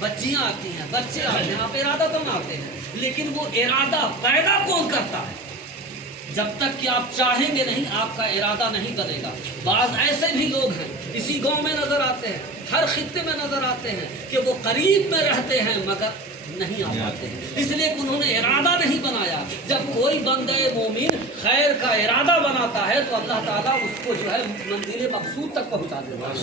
بچیاں آتی ہیں، بچے آتے ہیں، آپ ارادہ تو بناتے ہیں، لیکن وہ ارادہ پیدا کون کرتا ہے؟ جب تک کہ آپ چاہیں گے نہیں، آپ کا ارادہ نہیں بنے گا۔ بعض ایسے بھی لوگ ہیں، اسی گاؤں میں نظر آتے ہیں، ہر خطے میں نظر آتے ہیں کہ وہ قریب میں رہتے ہیں مگر نہیں آ پاتے ہیں، اس لیے کہ انہوں نے ارادہ نہیں بنایا۔ جب کوئی بندہ مومن خیر کا ارادہ بناتا ہے تو اللہ تعالیٰ اس کو جو ہے منزل مقصود تک پہنچا دیتا ہے۔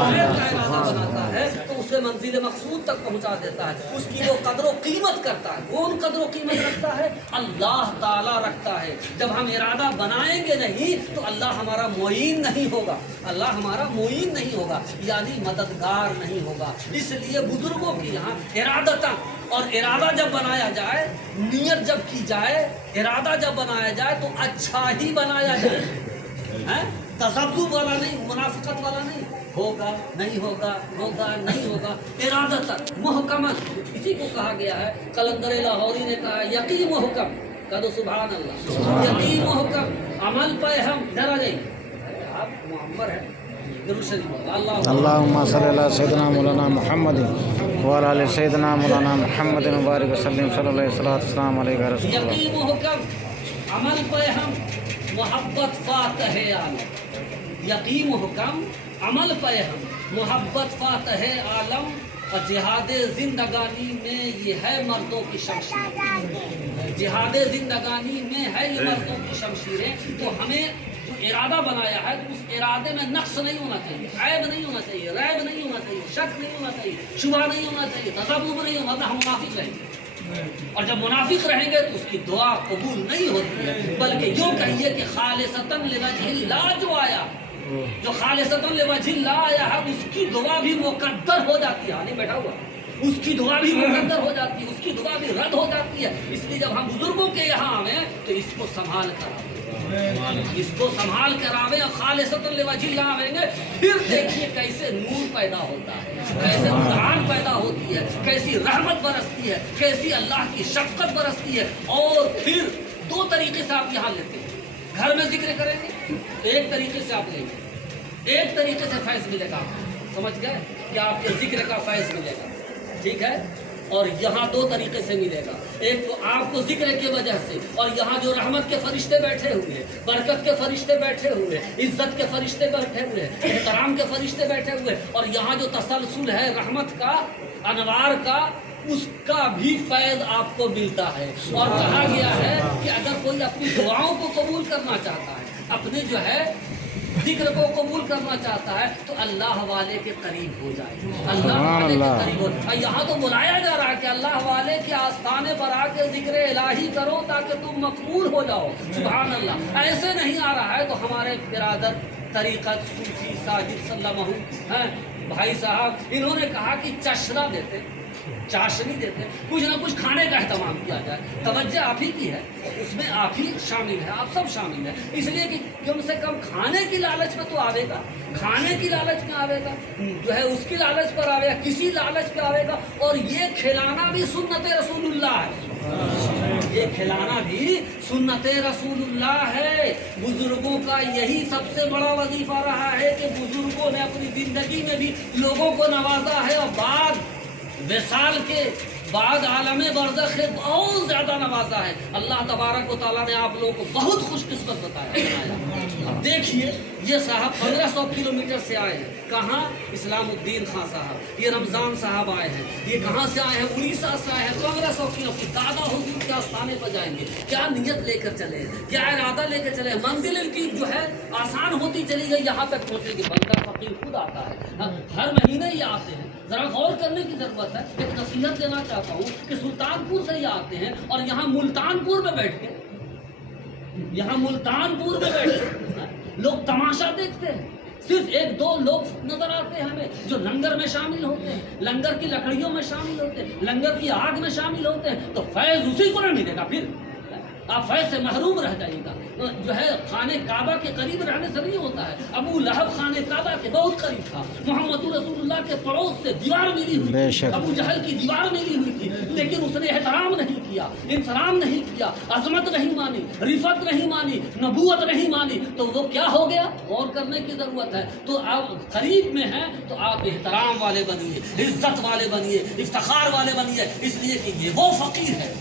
خیر کا ارادہ بناتا ہے تو اسے منزل مقصود تک پہنچا دیتا ہے، اس کی وہ قدر و قیمت کرتا ہے۔ کون قدر و قیمت رکھتا ہے؟ اللہ تعالیٰ رکھتا ہے۔ جب ہم ارادہ بنائیں گے نہیں تو اللہ ہمارا معین نہیں ہوگا، اللہ ہمارا معین نہیں ہوگا، یعنی مددگار نہیں ہوگا۔ اس لیے بزرگوں کی یہاں ارادتاً، اور ارادہ جب بنایا جائے، نیت جب کی جائے، ارادہ جب بنایا جائے تو اچھا ہی بنایا جائے، تذبذب والا نہیں، منافقت والا نہیں، ہوگا نہیں ہوگا، ہوگا نہیں ہوگا، ارادتاً محکماً۔ اسی کو کہا گیا ہے، قلندر لاہوری نے کہا یقین محکم، کہہ دو سبحان اللہ، یقین محکم عمل پہ ہم ڈرا جائیں۔ آپ معمر ہیں، اللہم صلی اللہ سیدنا مولانا محمد وعلی آل سیدنا مولانا محمد مبارک وسلم صلی اللہ علیہ وسلم علیہ رسول اللہ۔ یقین محکم عمل پہ ہم محبت فاتح عالم، یقین محکم عمل پہ ہم محبت فاتح عالم، اور جہاد زندگانی میں یہ ہے مردوں کی شمشیر، جہاد زندگانی میں ہے یہ مردوں کی شمشیریں۔ تو ہمیں جو ارادہ بنایا ہے تو اس ارادے میں نقص نہیں ہونا چاہیے، عیب نہیں ہونا چاہیے، ریب نہیں ہونا چاہیے، شک نہیں ہونا چاہیے، شبہ نہیں ہونا چاہیے، تذبذب نہیں ہونا، ہم منافق رہیں گے، اور جب منافق رہیں گے تو اس کی دعا قبول نہیں ہوتی ہے، بلکہ یوں کہیے کہ خالصتاً لوجہ اللہ جو آیا، جو خالصتاً لوجہ اللہ آیا ہے، اس کی دعا بھی مقدر ہو جاتی ہے، نہیں بیٹھا ہوا، اس کی دعا بھی مقدر ہو جاتی ہے، اس کی دعا بھی رد ہو جاتی ہے۔ اس لیے جب ہم بزرگوں کے یہاں آئیں تو اس کو سنبھال کر آئیں، اس کو سنبھال کر آویں اور خالصتاً لوجہ اللہ آویں گے، پھر دیکھیے کیسے نور پیدا ہوتا ہے، کیسے قرآن پیدا ہوتی ہے، کیسی رحمت برستی ہے، کیسی اللہ کی شفقت برستی ہے۔ اور پھر دو طریقے سے آپ یہاں لیتے ہیں، گھر میں ذکر کریں گے، ایک طریقے سے آپ لیں گے، ایک طریقے سے فیض ملے گا، آپ سمجھ گئے کہ آپ کے ذکر کا فیض ملے گا، ٹھیک ہے؟ اور یہاں دو طریقے سے ملے گا، ایک تو آپ کو ذکر کی وجہ سے، اور یہاں جو رحمت کے فرشتے بیٹھے ہوئے ہیں، برکت کے فرشتے بیٹھے ہوئے ہیں، عزت کے فرشتے بیٹھے ہوئے ہیں، احترام کے فرشتے بیٹھے ہوئے ہیں، اور یہاں جو تسلسل ہے رحمت کا، انوار کا، اس کا بھی فیض آپ کو ملتا ہے۔ اور کہا گیا ہے کہ اگر کوئی اپنی دعاؤں کو قبول کرنا چاہتا ہے، اپنے جو ہے ذکر کو قبول کرنا چاہتا ہے تو اللہ والے کے قریب ہو جائے، اللہ والے کے قریب ہو جائے۔ یہاں تو بلایا جا رہا ہے کہ اللہ والے کے آستانے پر آ کے ذکر الہی کرو تاکہ تم مقبول ہو جاؤ، سبحان اللہ۔ ایسے نہیں آ رہا ہے تو ہمارے برادر طریقت صوفی ساجد سلمہ ہیں بھائی صاحب، انہوں نے کہا کہ چشرہ دیتے، چاشنی دیتے، کچھ نہ کچھ کھانے کا اہتمام کیا جائے۔ توجہ آپ ہی کی ہے، اس میں آپ ہی شامل ہے، آپ سب شامل ہیں، اس لیے کہ کم سے کم کھانے کی لالچ میں تو آوے گا، کھانے کی لالچ میں آوے گا، جو ہے اس کی لالچ پر آوے گا، کسی لالچ پہ آوے گا۔ اور یہ کھلانا بھی سنت رسول اللہ ہے، یہ کھلانا بھی سنت رسول اللہ ہے۔ بزرگوں کا یہی سب سے بڑا وظیفہ رہا ہے کہ بزرگوں نے اپنی زندگی میں بھی لوگوں کو نوازا ہے، اور بعد وصال کے بعد عالم برزخ بہت زیادہ نوازا ہے۔ اللہ تبارک و تعالیٰ نے آپ لوگوں کو بہت خوش قسمت بتایا۔ اب دیکھیے یہ صاحب 1500 کلومیٹر سے آئے ہیں، کہاں؟ اسلام الدین خان صاحب، یہ رمضان صاحب آئے ہیں، یہ کہاں سے آئے ہیں؟ اڑیسہ سے آئے ہیں، 1500 کلومیٹر۔ دادا حضور کے آستانے پر جائیں گے، کیا نیت لے کر چلے ہیں، کیا ارادہ لے کر چلے ہیں؟ منزل ان کی جو ہے آسان ہوتی چلی گئی، یہاں تک پہنچے گی۔ بندہ فقیر خود آتا ہے، ہر مہینے یہ آتے ہیں۔ ذرا غور کرنے کی ضرورت ہے، ایک نصیحت دینا چاہتا ہوں کہ سلطان پور سے یہ آتے ہیں اور یہاں ملتان پور میں بیٹھ کے، یہاں ملتان پور میں بیٹھ کے لوگ تماشا دیکھتے ہیں۔ صرف ایک دو لوگ نظر آتے ہیں ہمیں جو لنگر میں شامل ہوتے ہیں، لنگر کی لکڑیوں میں شامل ہوتے ہیں، لنگر کی آگ میں شامل ہوتے ہیں، تو فیض اسی کو نہ ملے گا، پھر آپ فیض سے محروم رہ جائیے گا۔ جو ہے خانہ کعبہ کے قریب رہنے سے نہیں ہوتا ہے. ابو لہب خانہ کعبہ کے بہت قریب تھا. محمد رسول اللہ کے پڑوس سے دیوار ملی ہوئی بے تھی. شک. ابو جہل کی دیوار ملی ہوئی تھی، لیکن اس نے احترام نہیں کیا، احترام نہیں کیا، عظمت نہیں مانی، رفت نہیں مانی، نبوت نہیں مانی، تو وہ کیا ہو گیا؟ غور کرنے کی ضرورت ہے. تو آپ قریب میں ہیں تو آپ احترام والے بنیے، عزت والے بنیے، افتخار والے بنیے، اس لیے کہ یہ وہ فقیر ہے،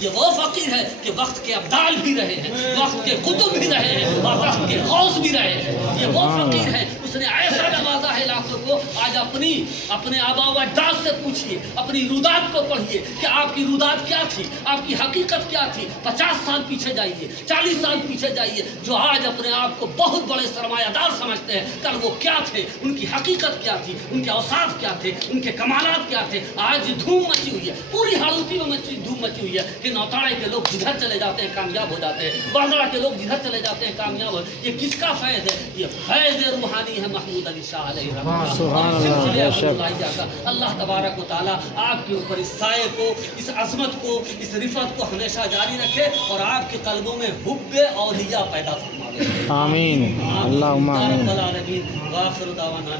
یہ وہ فقیر ہے کہ وقت کے ابدال بھی رہے ہیں، وقت کے قطب بھی رہے ہیں اور وقت کے غوث بھی رہے ہیں. یہ وہ فقیر ہے، اس نے ایسا نوازا ہے لاکھوں کو. آج اپنے آبا و اجداد سے پوچھیے، اپنی رودات کو پڑھیے کہ آپ کی رودات کیا تھی، آپ کی حقیقت کیا تھی. 50 سال پیچھے جائیے، 40 سال پیچھے جائیے. جو آج اپنے آپ کو بہت بڑے سرمایہ دار سمجھتے ہیں، کل وہ کیا تھے، ان کی حقیقت کیا تھی، ان کے اوصاف کیا تھے، ان کے کمالات کیا تھے. آج دھوم مچی ہوئی ہے، پوری ہاڑوتی میں دھوم مچی ہوئی ہے کہ نوتاڑے کے لوگ جدھر چلے جاتے ہیں کامیاب ہو جاتے ہیں، بازڑا کے لوگ جدھر چلے جاتے ہیں کامیاب ہو. یہ کس کا فیض ہے؟ یہ فیض روحانی ہے محمود علی شاہ علیہ رحمۃ سبحان اللہ. اللہ، بے شک. اللہ تبارک و تعالیٰ آپ کے اوپر اس سائے کو، اس عظمت کو، اس رفت کو ہمیشہ جاری رکھے اور آپ کے قلبوں میں حب اولیاء پیدا فرمائے. آمین. اللہم آمین. رب العالمین. وآخر دعوانا